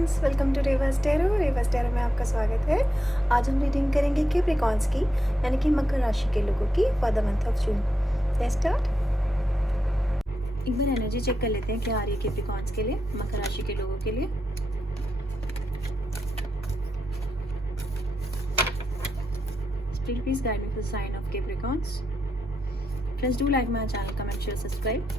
Friends, welcome to Revas tarot में आपका स्वागत है। आज हम रीडिंग करेंगे कैप्रिकॉर्न्स की, यानी कि मकर राशि के लोगों की for the month of June. Let's start. एक बार एनर्जी चेक कर लेते हैं क्या आ रही है कैप्रिकॉर्न्स के लिए, मकर राशि के लोगों के लिए। Please guide me for sign of Capricorns. Friends, do like my channel, comment, share, subscribe.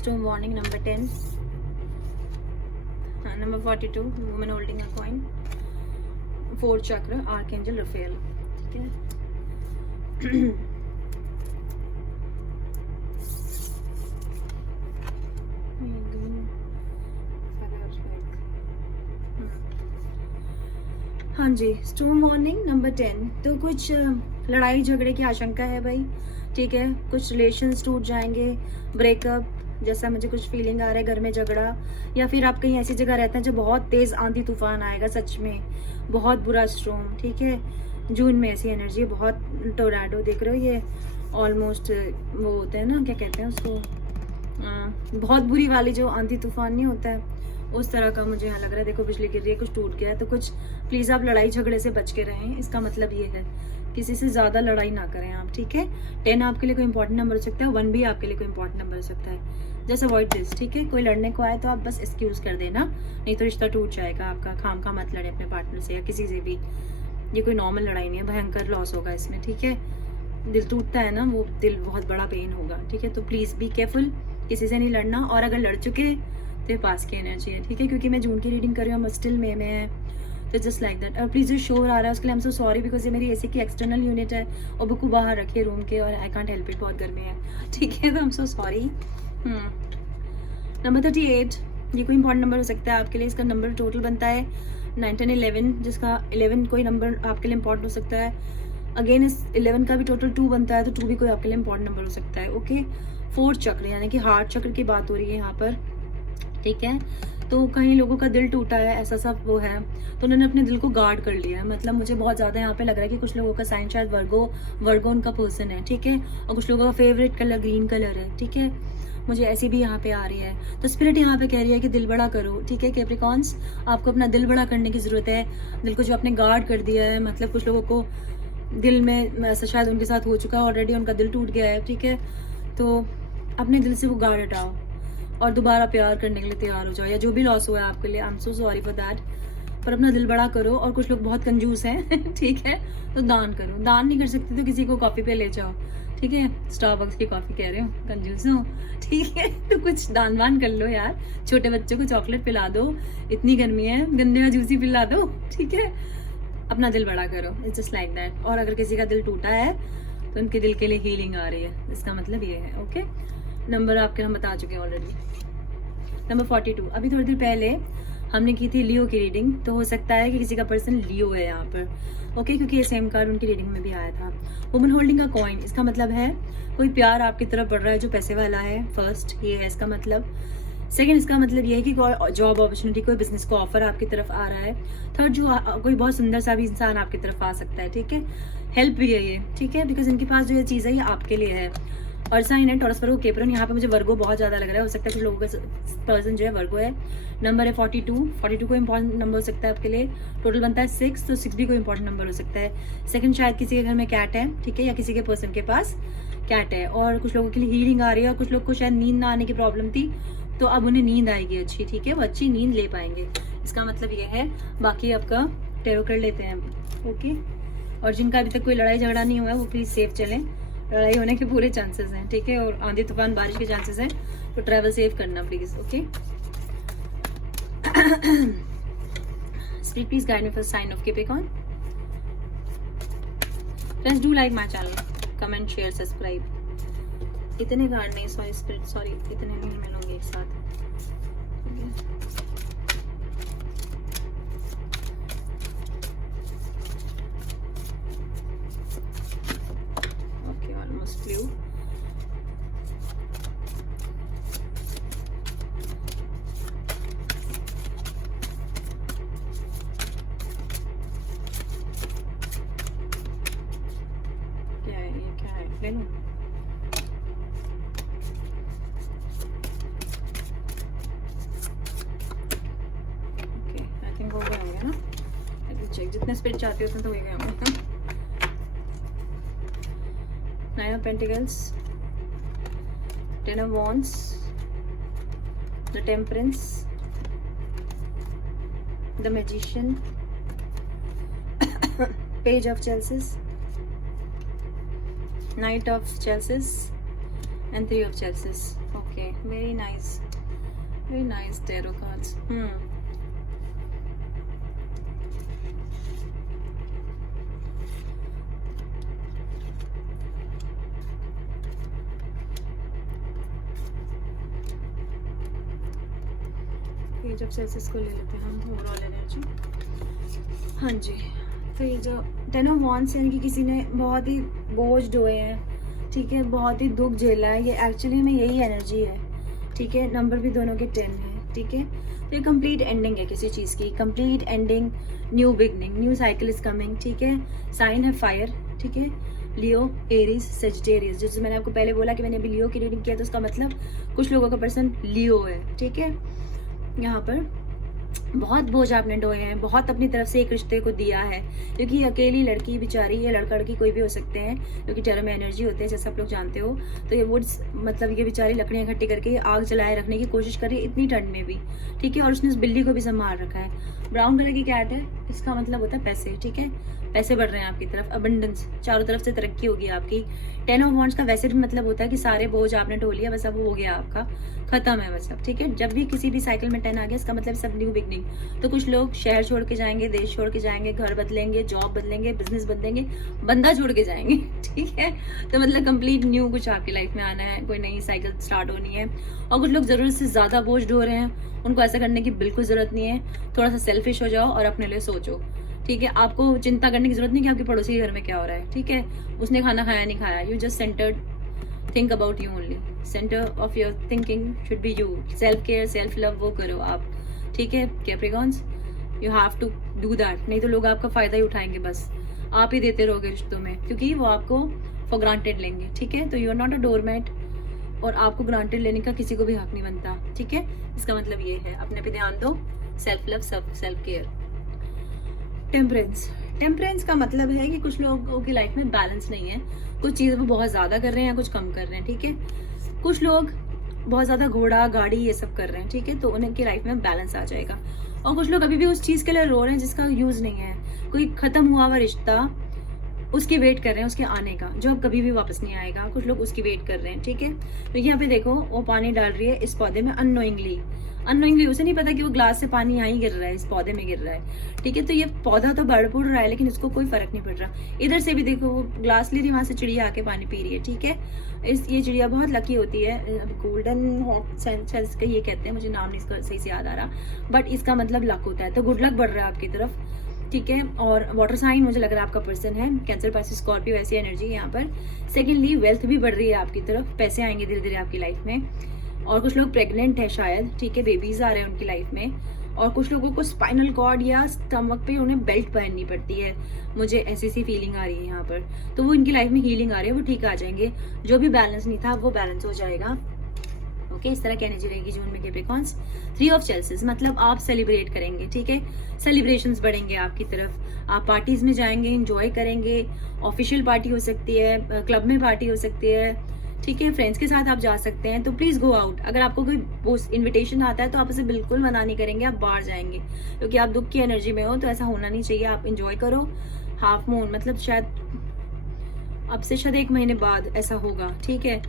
Storm warning number 10, number 42, woman holding a coin, 4th chakra, Archangel Raphael. ठीक है। हाँ जी, स्टॉर्म वार्निंग नंबर 10। तो कुछ लड़ाई झगड़े की आशंका है भाई, ठीक है। कुछ रिलेशंस टूट जाएंगे, ब्रेकअप जैसा मुझे कुछ फीलिंग आ रहा है, घर में झगड़ा, या फिर आप कहीं ऐसी जगह रहते हैं जो बहुत तेज आंधी तूफान आएगा, सच में बहुत बुरा स्टॉर्म, ठीक है। जून में ऐसी एनर्जी, बहुत टोर्नाडो देख रहे हो, ये ऑलमोस्ट वो होते हैं ना, क्या कहते हैं उसको, बहुत बुरी वाली जो आंधी तूफान नहीं होता है, उस तरह का मुझे यहाँ लग रहा है। देखो बिजली गिर रही है, कुछ टूट गया है, तो कुछ प्लीज आप लड़ाई झगड़े से बच के रहें। इसका मतलब ये है किसी से ज्यादा लड़ाई ना करें आप, ठीक है। 10 आपके लिए कोई इंपॉर्टेंट नंबर हो सकता है, 1 भी आपके लिए कोई इंपॉर्टेंट नंबर हो सकता है। जस्ट अवॉइड दिस, ठीक है। कोई लड़ने को आए तो आप बस एक्सक्यूज कर देना, नहीं तो रिश्ता टूट जाएगा आपका। खाम खा मत लड़े अपने पार्टनर से या किसी से भी। ये कोई नॉर्मल लड़ाई नहीं है, भयंकर लॉस होगा इसमें, ठीक है। दिल टूटता है ना, वो दिल बहुत बड़ा पेन होगा, ठीक है। तो प्लीज बी केयरफुल, किसी से नहीं लड़ना। और अगर लड़ चुके तो पास की एनर्जी है, ठीक है, क्योंकि मैं जून की रीडिंग कर रही हूँ, स्टिल में है, तो जस्ट लाइक दैट। और प्लीज जो शोर आ रहा है उसके लिए I am so sorry, because ये मेरी एसी की एक्सटर्नल यूनिट है और बुक को बाहर रखी है रूम के, और आई कांट हेल्प इट, बहुत गर्मी है, ठीक है। तो I am so sorry. Number 38, ये कोई इंपॉर्टेंट नंबर हो सकता है आपके लिए। इसका नंबर टोटल बनता है 9, 10, 11, जिसका 11 कोई नंबर आपके लिए इंपॉर्टेंट हो सकता है। अगेन इस 11 का भी टोटल 2 बनता है, तो 2 भी कोई आपके लिए इंपॉर्टेंट नंबर हो सकता है, ओके। 4th चक्र यानी कि हार्ट चक्र की बात हो रही है यहाँ पर, ठीक है। तो कई लोगों का दिल टूटा है, ऐसा सब वो है, तो उन्होंने अपने दिल को गार्ड कर लिया है। मतलब मुझे बहुत ज़्यादा यहाँ पे लग रहा है कि कुछ लोगों का साइन शायद वर्गो उनका पर्सन है, ठीक है। और कुछ लोगों का फेवरेट कलर ग्रीन कलर है, ठीक है। मुझे ऐसी भी यहाँ पे आ रही है। तो स्पिरिट यहाँ पे कह रही है कि दिल बड़ा करो, ठीक है कैप्रिकॉर्न्स। आपको अपना दिल बड़ा करने की ज़रूरत है। दिल को जो आपने गार्ड कर दिया है, मतलब कुछ लोगों को दिल में ऐसा शायद उनके साथ हो चुका है ऑलरेडी, उनका दिल टूट गया है, ठीक है। तो अपने दिल से वो गार्ड हटाओ और दोबारा प्यार करने के लिए तैयार हो जाओ, या जो भी लॉस हुआ है आपके लिए, I am so sorry for that. पर अपना दिल बड़ा करो। और कुछ लोग बहुत कंजूस हैं ठीक है, तो दान करो। दान नहीं कर सकते तो किसी को कॉफी पे ले जाओ, ठीक है। स्टारबक्स की कॉफी कह रहे हो, कंजूस हो, ठीक है। तो कुछ दान वान कर लो यार, छोटे बच्चों को चॉकलेट पिला दो, इतनी गर्मी है, गन्ने का जूसी पिला दो, ठीक है। अपना दिल बड़ा करो, इट्स जस्ट लाइक दैट। और अगर किसी का दिल टूटा है तो उनके दिल के लिए हीलिंग आ रही है, इसका मतलब ये है, ओके। नंबर आपके हम बता चुके हैं ऑलरेडी। नंबर 42, अभी थोड़ी देर पहले हमने की थी लियो की रीडिंग, तो हो सकता है कि किसी का पर्सन लियो है यहाँ पर, ओके, क्योंकि ये सेम कार्ड उनकी रीडिंग में भी आया था। वुमन होल्डिंग अ कॉइन, इसका मतलब है कोई प्यार आपकी तरफ बढ़ रहा है जो पैसे वाला है। फर्स्ट ये है इसका मतलब। सेकंड इसका मतलब ये है कि कोई जॉब अपॉर्चुनिटी, कोई बिजनेस को ऑफर आपकी तरफ आ रहा है। थर्ड जो कोई बहुत सुंदर सा भी इंसान आपकी तरफ आ सकता है, ठीक है। हेल्प भी है ये, ठीक है, बिकॉज इनके पास जो ये चीज़ है ये आपके लिए है। और साइन है टॉरस, वर्गो, कैप्रिकॉर्न। यहाँ पे मुझे वर्गो बहुत ज़्यादा लग रहा है, हो सकता है कुछ लोगों का पर्सन जो है वर्गो है। नंबर है 42 को इंपॉर्टेंट नंबर हो सकता है आपके लिए। टोटल बनता है 6, तो 6 भी कोई इंपॉर्टेंट नंबर हो सकता है। सेकंड, शायद किसी के घर में कैट है, ठीक है, या किसी के पर्सन के पास कैट है। और कुछ लोगों के लिए हीलिंग आ रही है, और कुछ लोग को शायद नींद ना आने की प्रॉब्लम थी, तो अब उन्हें नींद आएगी अच्छी, ठीक है, वो अच्छी नींद ले पाएंगे, इसका मतलब ये है। बाकी आपका टेरो कर लेते हैं, ओके। और जिनका अभी तक कोई लड़ाई झगड़ा नहीं हुआ है वो प्लीज सेफ चलें, लड़ाई होने के पूरे चांसेस हैं, ठीक है। और आंधी तूफान बारिश के चांसेस हैं, तो ट्रैवल सेफ करना please, okay. Please guide me for sign of Capricorn. Friends, do like my channel, comment, share, subscribe. इतने कार्ड नहीं, सॉरी स्पिरिट, सॉरी, इतने नहीं मिलोगे एक साथ, ले लो। ओके, आई थिंक हो गए होंगे ना। आई विल चेक, जितने स्पीड चाहते हो उतने तो हो गए होंगे। Nine of pentacles, ten of wands, the temperance, the magician, page of chalices, Knight of Chelses and Three of Chelses. Okay, very nice tarot cards. Page of Chelses को ले लेते हैं हम, ओवरऑल एनर्जी। हाँ जी, तो ये जो टेन ऑफ वॉन्ड्स यानी कि किसी ने बहुत ही बोझ ढोए हैं, ठीक है, बहुत ही दुख झेला है, ये एक्चुअली में यही एनर्जी है, ठीक है। नंबर भी दोनों के 10 है, ठीक है। तो ये कंप्लीट एंडिंग है किसी चीज़ की, complete ending, new beginning, new cycle is coming, ठीक है। साइन है फायर, ठीक है, लियो, एरीज, सेजिटेरियस। जैसे मैंने आपको पहले बोला कि मैंने अभी लियो की रीडिंग किया, तो उसका मतलब कुछ लोगों का पर्सन लियो है, ठीक है। यहाँ पर बहुत बोझ आपने ढोए हैं, बहुत अपनी तरफ से एक रिश्ते को दिया है, क्योंकि अकेली लड़की बेचारी या लड़का लड़की कोई भी हो सकते हैं, क्योंकि टेरो में एनर्जी होते हैं जैसे आप लोग जानते हो। तो ये वुड्स मतलब ये बेचारी लकड़ियाँ इकट्ठी करके आग जलाए रखने की कोशिश कर रही है इतनी ठंड में भी, ठीक है। और उसने उस बिल्ली को भी संभाल रखा है। ब्राउन कलर की कैट है, इसका मतलब होता है पैसे, ठीक है। पैसे बढ़ रहे हैं आपकी तरफ, अबंडेंस, चारों तरफ से तरक्की होगी आपकी। टेन ऑफ वॉन्ड्स का वैसे भी मतलब होता है कि सारे बोझ आपने ढो लिया, बस अब हो गया आपका, खत्म है बस अब, ठीक है। जब भी किसी भी साइकिल में 10 आ गया, इसका मतलब सब न्यू बिगनिंग। तो कुछ लोग शहर छोड़ के जाएंगे, देश छोड़ के जाएंगे, घर बदलेंगे, जॉब बदलेंगे, बिजनेस बदलेंगे, बंदा छोड़ के जाएंगे, ठीक है। तो मतलब कंप्लीट न्यू कुछ आपकी लाइफ में आना है, कोई नई साइकिल स्टार्ट होनी है। और कुछ लोग जरूरत से ज्यादा बोझ ढो रहे हैं, उनको ऐसा करने की बिल्कुल जरूरत नहीं है। थोड़ा सा सेल्फिश हो जाओ और अपने लिए सोचो, ठीक है। आपको चिंता करने की जरूरत नहीं कि आपके पड़ोसी के घर में क्या हो रहा है, ठीक है। उसने खाना खाया नहीं खाया, you just centred think about you only, centre of your thinking should be you. Self care, self love वो करो आप, ठीक है। Capricorns, you have to do that, नहीं तो लोग आपका फायदा ही उठाएंगे, बस आप ही देते रहोगे रिश्तों में, क्योंकि वो आपको फॉर ग्रांटेड लेंगे, ठीक है। तो you are not a doormat, और आपको ग्रांटेड लेने का किसी को भी हक नहीं बनता, ठीक है। इसका मतलब ये है, अपने पे ध्यान दो, self love, self care. Temperance, temperance का मतलब है कि कुछ लोगों की लाइफ में बैलेंस नहीं है, कुछ चीज़ों को बहुत ज़्यादा कर रहे हैं, कुछ कम कर रहे हैं, ठीक है। कुछ लोग बहुत ज़्यादा घोड़ा गाड़ी ये सब कर रहे हैं, ठीक है, तो उनकी लाइफ में बैलेंस आ जाएगा। और कुछ लोग अभी भी उस चीज़ के लिए रो रहे हैं जिसका यूज़ नहीं है, कोई ख़त्म हुआ हुआ रिश्ता, उसकी वेट कर रहे हैं उसके आने का, जो अब कभी भी वापस नहीं आएगा, कुछ लोग उसकी वेट कर रहे हैं, ठीक है। तो यहाँ पे देखो, वो पानी डाल रही है इस पौधे में अननोइंगली, उसे नहीं पता कि वो ग्लास से पानी यहाँ ही गिर रहा है, इस पौधे में गिर रहा है, ठीक है। तो ये पौधा तो बढ़ फूट रहा है, लेकिन इसको कोई फर्क नहीं पड़ रहा। इधर से भी देखो, वो ग्लास ले रही, वहां से चिड़िया आके पानी पी रही है, ठीक है। ये चिड़िया बहुत लकी होती है, गोल्डन हॉक सेंस का ये कहते हैं, मुझे नाम नहीं इसका सही से याद आ रहा, बट इसका मतलब लक होता है। तो गुड लक बढ़ रहा है आपकी तरफ, ठीक है। और वाटर साइन मुझे लग रहा है आपका पर्सन है, कैंसर, पाइसेस, स्कॉर्पियो, ऐसी एनर्जी यहाँ पर। सेकेंडली, वेल्थ भी बढ़ रही है आपकी तरफ, पैसे आएंगे धीरे धीरे आपकी लाइफ में। और कुछ लोग प्रेग्नेंट है शायद, ठीक है, बेबीज आ रहे हैं उनकी लाइफ में। और कुछ लोगों को स्पाइनल कॉर्ड या स्टमक पे उन्हें बेल्ट पहननी पड़ती है, मुझे ऐसी सी फीलिंग आ रही है यहाँ पर। तो वो इनकी लाइफ में हीलिंग आ रही है, वो ठीक आ जाएंगे, जो भी बैलेंस नहीं था वो बैलेंस हो जाएगा, ओके। इस तरह की एनर्जी रहेगी जून में कैप्रिकॉन्स। 3 ऑफ चेल्सिस मतलब आप सेलिब्रेट करेंगे, ठीक है, सेलिब्रेशंस बढ़ेंगे आपकी तरफ, आप पार्टीज में जाएंगे, एंजॉय करेंगे। ऑफिशियल पार्टी हो सकती है, क्लब में पार्टी हो सकती है, ठीक है, फ्रेंड्स के साथ आप जा सकते हैं। तो प्लीज गो आउट। अगर आपको कोई इन्विटेशन आता है तो आप उसे बिल्कुल मना नहीं करेंगे, आप बाहर जाएंगे, क्योंकि आप दुख की एनर्जी में हो, तो ऐसा होना नहीं चाहिए। आप इंजॉय करो। हाफ मून मतलब शायद अब से शायद 1 महीने बाद ऐसा होगा, ठीक है।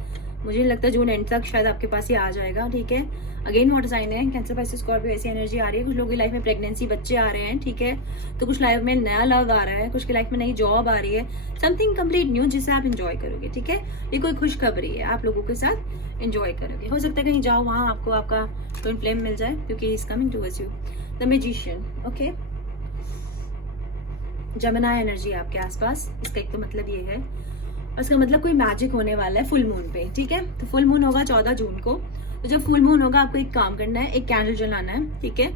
मुझे नहीं लगता, जून एंड तक शायद आपके पास ही आ जाएगा, ठीक है। अगेन वाटर साइन है, कैंसर, पाइसेस, स्कॉर्पियो, ऐसी एनर्जी आ रही है। कुछ लोगों की लाइफ में प्रेगनेंसी, बच्चे आ रहे हैं, ठीक है। तो कुछ लाइफ में नया लव आ रहा है, कुछ की लाइफ में नई जॉब आ रही है, समथिंग कंप्लीट न्यू जिसे आप इंजॉय करोगे, ठीक है। ये कोई खुशखबरी है, आप लोगों के साथ इंजॉय करोगे। हो सकता है कहीं जाओ, वहाँ आपको आपका ट्विन फ्लेम मिल जाए, क्योंकि is coming towards you. The magician, okay, जमिनी एनर्जी आपके आसपास, इसका एक तो मतलब ये है, और इसका मतलब कोई मैजिक होने वाला है फुल मून पे, ठीक है। तो फुल मून होगा 14 जून को। तो जब फुल मून होगा, आपको एक काम करना है, एक कैंडल जलाना है, ठीक है।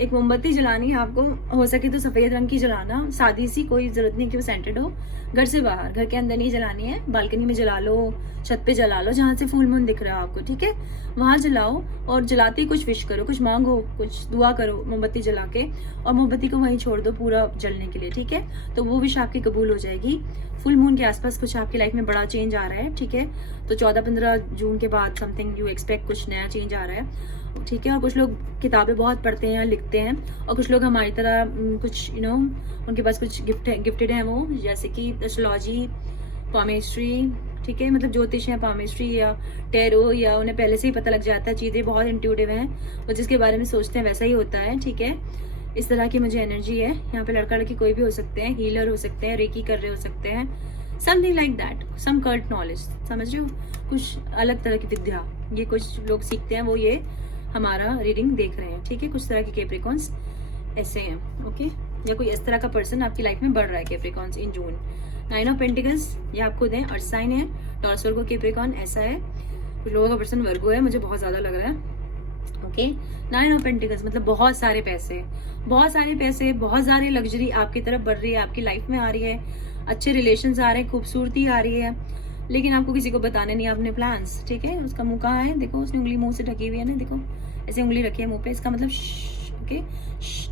एक मोमबत्ती जलानी है आपको, हो सके तो सफेद रंग की जलाना, सादी सी, कोई जरूरत नहीं कि वो सेंटेड हो। घर से बाहर, घर के अंदर नहीं जलानी है, बालकनी में जला लो, छत पे जला लो, जहां से फुल मून दिख रहा है आपको, ठीक है, वहां जलाओ। और जलाते ही कुछ विश करो, कुछ मांगो, कुछ दुआ करो मोमबत्ती जला के, और मोमबत्ती को वहीं छोड़ दो पूरा जलने के लिए, ठीक है। तो वो विश आपकी कबूल हो जाएगी। फुल मून के आसपास कुछ आपकी लाइफ में बड़ा चेंज आ रहा है, ठीक है। तो 14-15 जून के बाद समथिंग यू एक्सपेक्ट कुछ नया चेंज आ रहा है, ठीक है। और कुछ लोग किताबें बहुत पढ़ते हैं, लिखते हैं, और कुछ लोग हमारी तरह कुछ उनके पास कुछ गिफ्टेड हैं वो, जैसे कि एस्ट्रोलॉजी, पामेस्ट्री, ठीक है, मतलब ज्योतिष है, पामेस्ट्री या टैरो, या उन्हें पहले से ही पता लग जाता है, चीज़ें बहुत इंट्यूटिव हैं, वो जिसके बारे में सोचते हैं वैसा ही होता है, ठीक है। इस तरह की मुझे एनर्जी है यहाँ पे। लड़का लड़की कोई भी हो सकते हैं, हीलर हो सकते हैं, रेकी कर रहे हो सकते हैं, something like that, some curt knowledge, समझ रहे हो, कुछ अलग तरह की विद्या ये कुछ लोग सीखते हैं, वो ये हमारा रीडिंग देख रहे हैं, ठीक है। कुछ तरह के कैप्रिकॉन्स ऐसे हैं, ओके, या कोई इस तरह का पर्सन आपकी लाइफ में बढ़ रहा है Capricorns in June. 9 of pentacles ये आप खुद हैं, अर्थ साइन है, टॉरस वर्गो कैप्रिकॉन ऐसा है, कुछ लोगों का पर्सन वर्गो है, मुझे बहुत ज्यादा लग रहा है, ओके। 9 ऑफ पेंटिकल्स मतलब बहुत सारे पैसे, बहुत सारे पैसे, बहुत सारी लग्जरी आपकी तरफ बढ़ रही है, आपकी लाइफ में आ रही है, अच्छे रिलेशंस आ रहे हैं, खूबसूरती आ रही है, लेकिन आपको किसी को बताने नहीं अपने प्लान्स, ठीक है। उसका मुंह कहाँ है, देखो, उसने उंगली मुंह से ढकी हुई है ना, देखो ऐसे उंगली रखी है मुंह पे, इसका मतलब okay,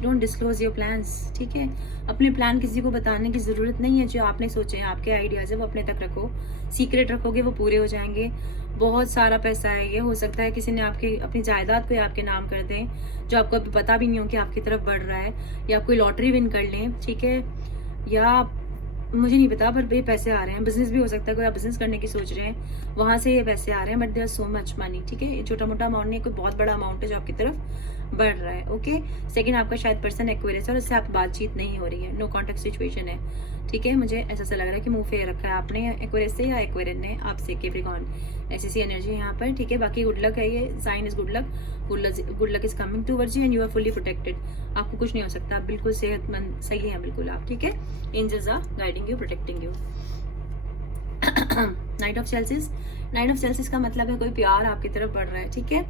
don't disclose your plans, ठीक है। अपने प्लान किसी को बताने की जरूरत नहीं है, जो आपने सोचे हैं, आपके आइडियाज है, वो अपने तक रखो, सीक्रेट रखोगे वो पूरे हो जाएंगे। बहुत सारा पैसा है, ये हो सकता है किसी ने आपकी अपनी जायदाद को आपके नाम कर दें, जो आपको अभी पता भी नहीं हो कि आपकी तरफ बढ़ रहा है, या कोई लॉटरी विन कर लें, ठीक है, या मुझे नहीं पता, पर ये पैसे आ रहे हैं। बिजनेस भी हो सकता है, कोई आप बिजनेस करने की सोच रहे हैं, वहां से ये पैसे आ रहे हैं, but there so much money, ठीक है। ये छोटा मोटा अमाउंट नहीं, कोई बहुत बड़ा अमाउंट है जो आपकी तरफ बढ़ रहा है, ओके। सेकंड, आपका शायद पर्सन एक्वेरियस है और उससे आप बातचीत नहीं हो रही है, नो कॉन्टेक्ट सिचुएशन है, ठीक है। मुझे ऐसा सा लग रहा है कि मुंह फेर रखा है आपने एक्वेरियस से, या एक्वेरियन ने आपसे, कैप्रिकॉर्न, ऐसी सी एनर्जी है यहाँ पर, ठीक है। बाकी गुड लक है, ये sign is good luck, good luck is coming towards you and you are fully protected. आपको कुछ नहीं हो सकता, आप बिल्कुल सेहतमंद सही है बिल्कुल आप, ठीक है। Angels are guiding you, protecting you. Knight of chalices, knight of chalices का मतलब है कोई प्यार आपकी तरफ बढ़ रहा है, ठीक है।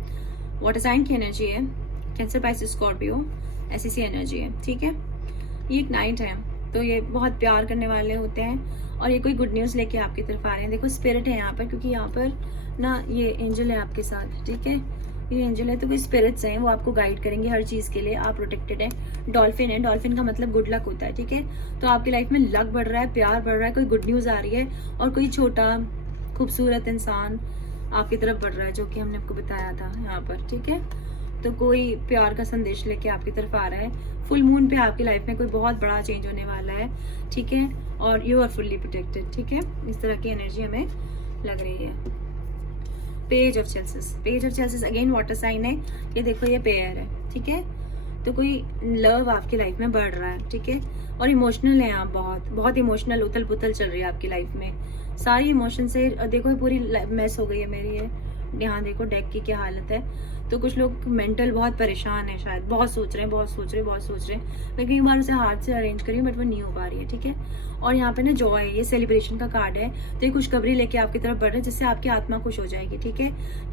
वाटर साइन की एनर्जी है, कैंसर, पाइसेस, स्कॉर्पियो, ऐसी सी एनर्जी है, ठीक है। ये एक नाइट है, तो ये बहुत प्यार करने वाले होते हैं, और ये कोई गुड न्यूज़ लेके आपकी तरफ आ रहे हैं। देखो स्पिरिट है यहाँ पर, क्योंकि यहाँ पर ना ये एंजल है आपके साथ, ठीक है, ये एंजल है, तो कोई स्पिरिट्स हैं, वो आपको गाइड करेंगे हर चीज़ के लिए, आप प्रोटेक्टेड है। डॉल्फिन है, डॉल्फिन का मतलब गुड लक होता है, ठीक है। तो आपकी लाइफ में लक बढ़ रहा है, प्यार बढ़ रहा है, कोई गुड न्यूज़ आ रही है, और कोई छोटा खूबसूरत इंसान आपकी तरफ बढ़ रहा है, जो कि हमने आपको बताया था यहाँ पर, ठीक है। तो कोई प्यार का संदेश लेके आपकी तरफ आ रहा है। फुल मून पे आपकी लाइफ में कोई बहुत बड़ा चेंज होने वाला है, ठीक है, और यू आर फुल्ली प्रोटेक्टेड, ठीक है। इस तरह की एनर्जी हमें लग रही है। Page of chalices, page of chalices again water sign है, ये देखो ये पेयर है, ठीक है। तो कोई लव आपकी लाइफ में बढ़ रहा है, ठीक है, और इमोशनल है आप, बहुत बहुत इमोशनल, उथल पुथल चल रही है आपकी लाइफ में, सारी इमोशन से। देखो पूरी मैस हो गई है मेरी ये, यहाँ देखो डेक की क्या हालत है। तो कुछ लोग मेंटल बहुत परेशान है, शायद बहुत सोच रहे हैं, बहुत सोच रहे हैं। मैं कई बार उसे हाथ से अरेंज करी हूँ, बट वो नहीं हो पा रही है, ठीक है। और यहाँ पे ना जॉय, ये सेलिब्रेशन का कार्ड है, तो ये खुशखबरी लेके आपकी तरफ बढ़ रहा है, जिससे आपकी आत्मा खुश हो जाएगी, ठीक है।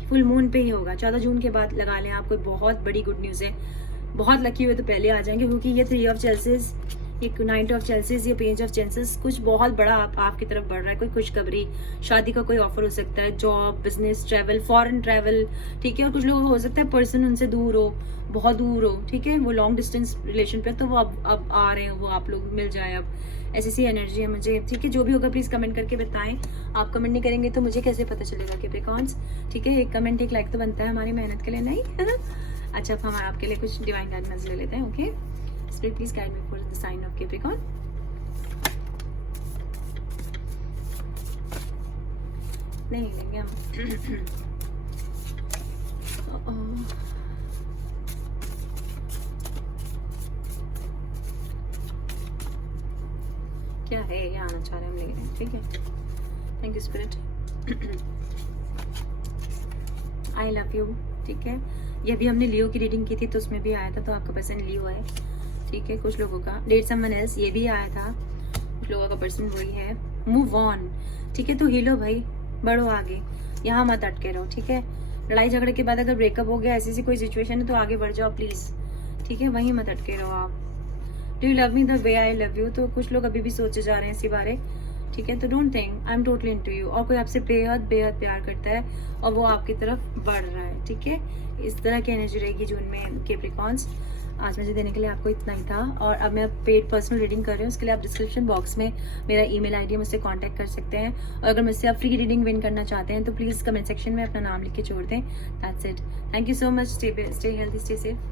फुल मून पे ही होगा, 14 जून के बाद लगा लें, आपको बहुत बड़ी गुड न्यूज़ है। बहुत लकी हुए तो पहले आ जाएंगे, क्योंकि ये 3 ऑफ चेल्सिस, एक नाइट ऑफ चेल्सिस, ये पेज ऑफ चेल्सिस, कुछ बहुत बड़ा आपकी तरफ बढ़ रहा है। कोई खुशखबरी, शादी का कोई ऑफर हो सकता है, job, business, travel, foreign travel, ठीक है। और कुछ लोगों को हो सकता है पर्सन उनसे दूर हो, बहुत दूर हो, ठीक है, वो लॉन्ग डिस्टेंस रिलेशन पे, तो वो अब आ रहे हैं, वो आप लोग मिल जाए अब, ऐसी सी एनर्जी है मुझे, ठीक है। जो भी होगा प्लीज कमेंट करके बताएं। आप कमेंट नहीं करेंगे तो मुझे कैसे पता चलेगा कि कैप्रिकॉर्न्स, ठीक है। एक कमेंट, एक लाइक तो बनता है हमारी मेहनत के लिए, नहीं है ना। अच्छा, अब हम आपके लिए कुछ डिवाइन गाइडेंस ले लेते हैं, okay. Spirit, please guide me for the sign of Capricorn. नहीं लेंगे हम। क्या है ये आना चाह रहे हैं, हम ले रहे हैं, ठीक है। Thank you spirit, I love you, ठीक है। ये भी हमने लियो की रीडिंग की थी, तो उसमें भी आया था, तो आपका पर्सन लियो है, ठीक है। कुछ लोगों का डेट समवन एल्स, ये भी आया था, कुछ लोगों का पर्सन वही है। मूव ऑन, ठीक है। तो हिलो भाई, बढ़ो आगे, यहाँ मत अटके रहो, ठीक है। लड़ाई झगड़े के बाद अगर ब्रेकअप हो गया, ऐसी कोई सिचुएशन है, तो आगे बढ़ जाओ प्लीज, ठीक है, वहीं मत अटके रहो आप। Do you love me the way I love you, तो कुछ लोग अभी भी सोचे जा रहे हैं इसी बारे, ठीक है। तो don't think, I am totally into you, और कोई आपसे बेहद बेहद प्यार करता है और वो आपकी तरफ बढ़ रहा है, ठीक है। इस तरह की एनर्जी रहेगी जून में कैप्रिकॉर्न्स। आज मुझे देने के लिए आपको इतना ही था, और अब मैं पेड पर्सनल रीडिंग कर रही हूँ, उसके लिए आप डिस्क्रिप्शन बॉक्स में मेरा ईमेल आईडी है, मुझसे कांटेक्ट कर सकते हैं। और अगर मुझसे आप फ्री रीडिंग विन करना चाहते हैं तो प्लीज़ कमेंट सेक्शन में अपना नाम लिख के छोड़ दें। That's it, thank you so much, stay healthy, stay safe.